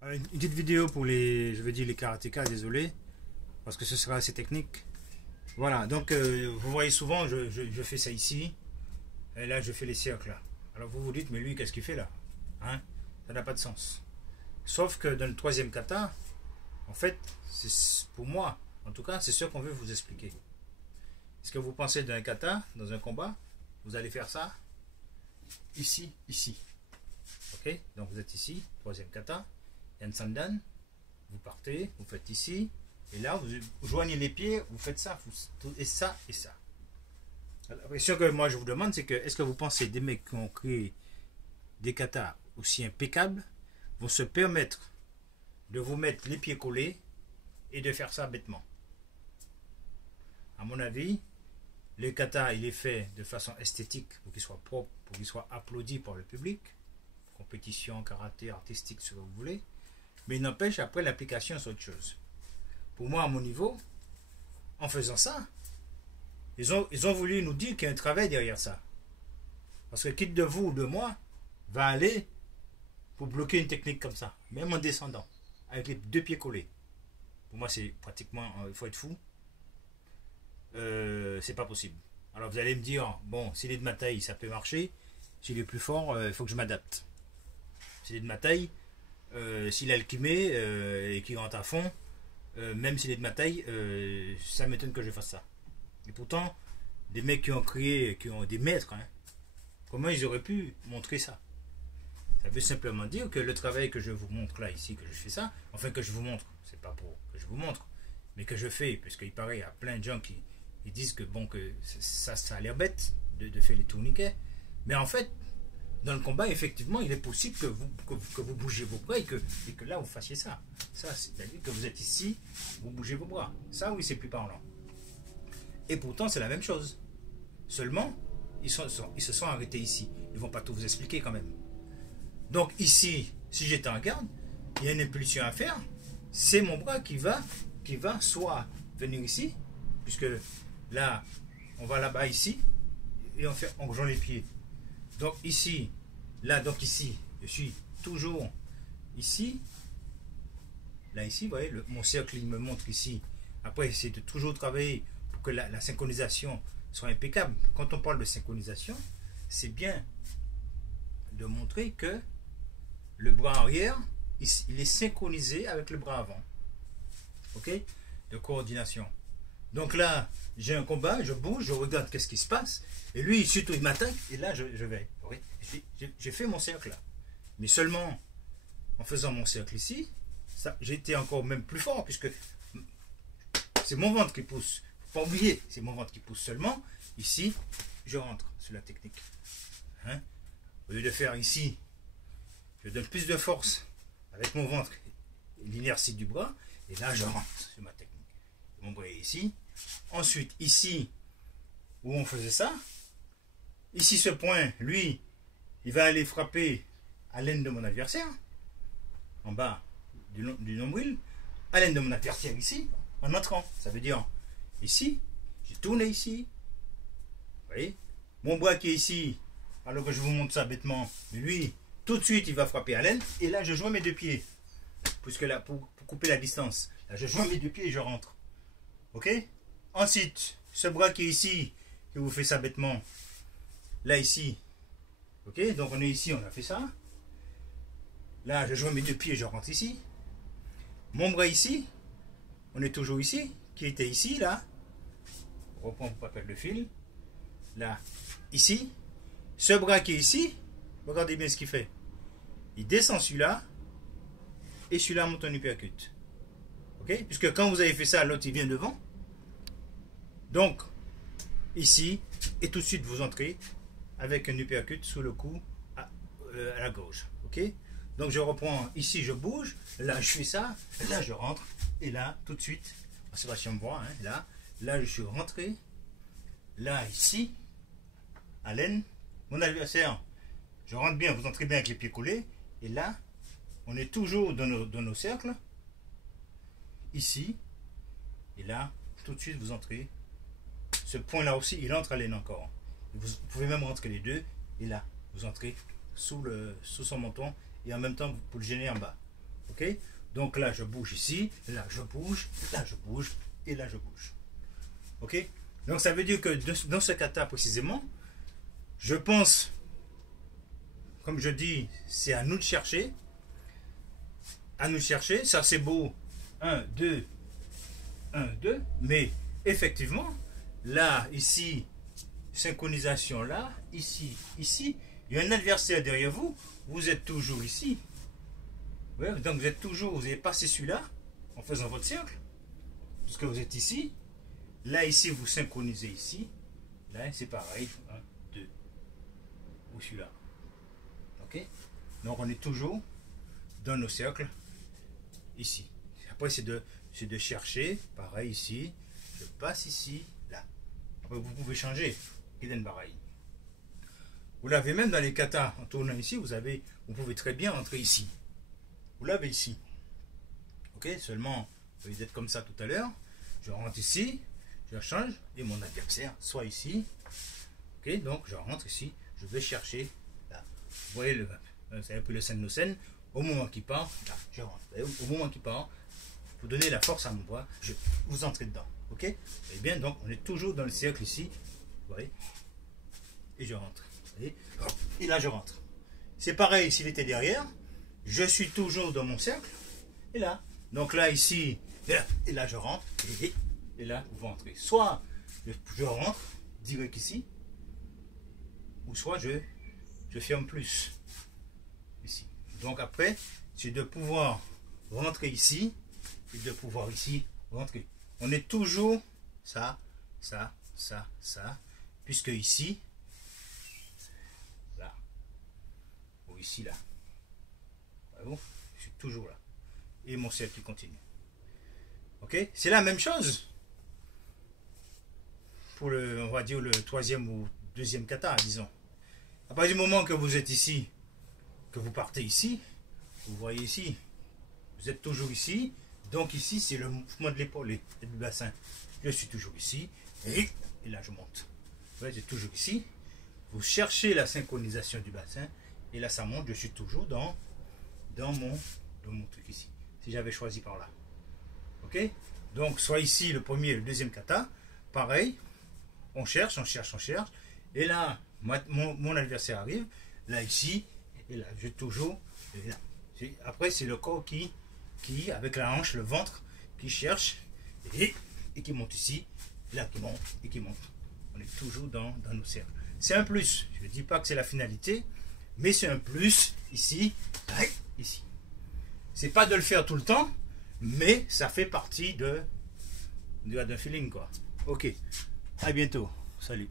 Une petite vidéo pour les, je veux dire les karatékas, désolé, parce que ce sera assez technique. Voilà, donc vous voyez souvent, je fais ça ici, et là je fais les cercles là. Alors vous vous dites, mais lui, qu'est-ce qu'il fait là, hein? Ça n'a pas de sens. Sauf que dans le troisième kata, en fait, pour moi, en tout cas, c'est ce qu'on veut vous expliquer. Est-ce que vous pensez d'un kata, dans un combat, vous allez faire ça ici, ici. Ok? Donc vous êtes ici, troisième kata. Yansandan, vous partez, vous faites ici, et là vous joignez les pieds, vous faites ça, et ça, et ça. Alors, la question que moi je vous demande, c'est que est-ce que vous pensez des mecs qui ont créé des katas aussi impeccables vont se permettre de vous mettre les pieds collés et de faire ça bêtement? À mon avis, le kata il est fait de façon esthétique pour qu'il soit propre, pour qu'il soit applaudi par le public, compétition, karaté, artistique, ce que vous voulez. Mais il n'empêche, après l'application, c'est autre chose. Pour moi, à mon niveau, en faisant ça, ils ont voulu nous dire qu'il y a un travail derrière ça. Parce que quitte de vous ou de moi, va aller pour bloquer une technique comme ça, même en descendant, avec les deux pieds collés. Pour moi, c'est pratiquement, il faut être fou. C'est pas possible. Alors vous allez me dire, bon, s'il est de ma taille, ça peut marcher. S'il est plus fort, il faut que je m'adapte. S'il est de ma taille, s'il a le kimé et qu'il rentre à fond, même s'il est de ma taille, ça m'étonne que je fasse ça. Et pourtant, des mecs qui ont créé, qui ont des maîtres, hein, comment ils auraient pu montrer ça? Ça veut simplement dire que le travail que je vous montre là, ici, que je fais ça, enfin que je vous montre, c'est pas pour que je vous montre, mais que je fais, parce qu'il paraît, il y a plein de gens qui disent que bon, que ça a l'air bête de faire les tourniquets, mais en fait, dans le combat, effectivement, il est possible que vous bougez vos bras et que là, vous fassiez ça. Ça, c'est-à-dire que vous êtes ici, vous bougez vos bras. Ça, oui, c'est plus parlant. Et pourtant, c'est la même chose. Seulement, ils se sont arrêtés ici. Ils ne vont pas tout vous expliquer quand même. Donc ici, si j'étais en garde, il y a une impulsion à faire. C'est mon bras qui va soit venir ici, puisque là, on va là-bas ici, et on rejoint les pieds. Donc ici, là, donc ici, je suis toujours ici. Là, ici, vous voyez, mon cercle, il me montre ici. Après, c'est de toujours travailler pour que la synchronisation soit impeccable. Quand on parle de synchronisation, c'est bien de montrer que le bras arrière, il est synchronisé avec le bras avant. Ok? De coordination. Donc là, j'ai un combat, je bouge, je regarde qu'est-ce qui se passe, et lui, surtout, il m'attaque, et là, je vais. Oui, j'ai fait mon cercle là. Mais seulement en faisant mon cercle ici, j'ai été encore même plus fort, puisque c'est mon ventre qui pousse. Faut pas oublier, c'est mon ventre qui pousse seulement. Ici, je rentre sur la technique. Hein? Au lieu de faire ici, je donne plus de force avec mon ventre et l'inertie du bras, et là, je rentre sur ma technique. Mon bras est ici. Ensuite, ici, où on faisait ça, ici, ce point, lui, il va aller frapper à l'aine de mon adversaire, en bas du nombril, à l'aine de mon adversaire ici, en entrant. Ça veut dire, ici, j'ai tourné ici, vous voyez, mon bras qui est ici, alors que je vous montre ça bêtement, mais lui, tout de suite, il va frapper à l'aine, et là, je joins mes deux pieds, puisque là, pour couper la distance, là, je joins mes deux pieds et je rentre. Ok? Ensuite, ce bras qui est ici, qui vous fait ça bêtement, là, ici, ok? Donc, on est ici, on a fait ça. Là, je joins mes deux pieds et je rentre ici. Mon bras ici, on est toujours ici, qui était ici, là. On reprend pour pas perdre le fil. Là, ici. Ce bras qui est ici, regardez bien ce qu'il fait. Il descend celui-là, et celui-là monte en uppercut. Ok? Puisque quand vous avez fait ça, l'autre il vient devant. Donc, ici, et tout de suite vous entrez avec un uppercut sous le cou à la gauche. Ok? Donc je reprends, ici je bouge, là je fais ça, là je rentre, et là tout de suite, je ne sais pas si on me voit, hein, là je suis rentré, là ici, à l'aine, mon adversaire, je rentre bien, vous entrez bien avec les pieds collés, et là, on est toujours dans nos cercles, ici, et là, tout de suite vous entrez, ce point là aussi, il entre à l'aine encore, vous pouvez même rentrer les deux, et là, vous entrez sous son menton, et en même temps, vous le gêner en bas. Ok? Donc là, je bouge ici, là, je bouge, là, je bouge, et là, je bouge. Ok? Donc ça veut dire que dans ce kata précisément, je pense, comme je dis, c'est à nous de chercher. À nous de chercher. Ça, c'est beau. 1, 2, 1, 2. Mais effectivement, là, ici, synchronisation là, ici, ici, il y a un adversaire derrière vous. Vous êtes toujours ici. Ouais, donc vous êtes toujours, vous avez passé celui-là en faisant votre cercle. Puisque vous êtes ici. Là, ici, vous synchronisez ici. Là, c'est pareil. 1, 2. Ou celui-là. Ok? Donc, on est toujours dans nos cercles ici. Après, c'est de chercher. Pareil ici. Je passe ici, là. Après, vous pouvez changer. Pareil. Vous l'avez même dans les katas. En tournant ici, vous pouvez très bien entrer ici. Vous l'avez ici. Ok? Seulement, vous êtes comme ça tout à l'heure. Je rentre ici. Je change et mon adversaire soit ici. Ok, donc je rentre ici, je vais chercher là. Vous voyez, vous avez pris le Sen-no-sen. Au moment qu'il part, là, je rentre. Au moment qu'il part, pour donner la force à mon bras, vous entrez dedans. Ok? Et bien, donc on est toujours dans le cercle ici. Vous voyez? Et je rentre. Vous voyez? Et là, je rentre. C'est pareil s'il était derrière. Je suis toujours dans mon cercle. Et là. Donc là, ici, et là, je rentre. Et là, vous rentrez. Soit je rentre direct ici, ou soit je ferme plus ici. Donc après, c'est de pouvoir rentrer ici et de pouvoir ici rentrer. On est toujours ça, ça, ça, ça, puisque ici, là, ou ici, là. Voyez-vous, je suis toujours là. Et mon cercle qui continue. Ok? C'est la même chose. Pour le, on va dire le troisième ou deuxième kata, disons. À partir du moment que vous êtes ici, que vous partez ici, vous voyez ici, vous êtes toujours ici, donc ici c'est le mouvement de l'épaule et du bassin. Je suis toujours ici, et là je monte. Vous voyez, c'est toujours ici. Vous cherchez la synchronisation du bassin, et là ça monte, je suis toujours dans mon truc ici. Si j'avais choisi par là. Ok? Donc soit ici le premier et le deuxième kata, pareil. On cherche, on cherche, on cherche. Et là, mon adversaire arrive. Là, ici. Et là, j'ai toujours. Et là. Après, c'est le corps qui, avec la hanche, le ventre, qui cherche. Et qui monte ici. Et là, qui monte. Et qui monte. On est toujours dans nos cercles. C'est un plus. Je ne dis pas que c'est la finalité. Mais c'est un plus. Ici. Ici. C'est pas de le faire tout le temps. Mais ça fait partie d'un feeling, quoi. Ok. À bientôt. Salut.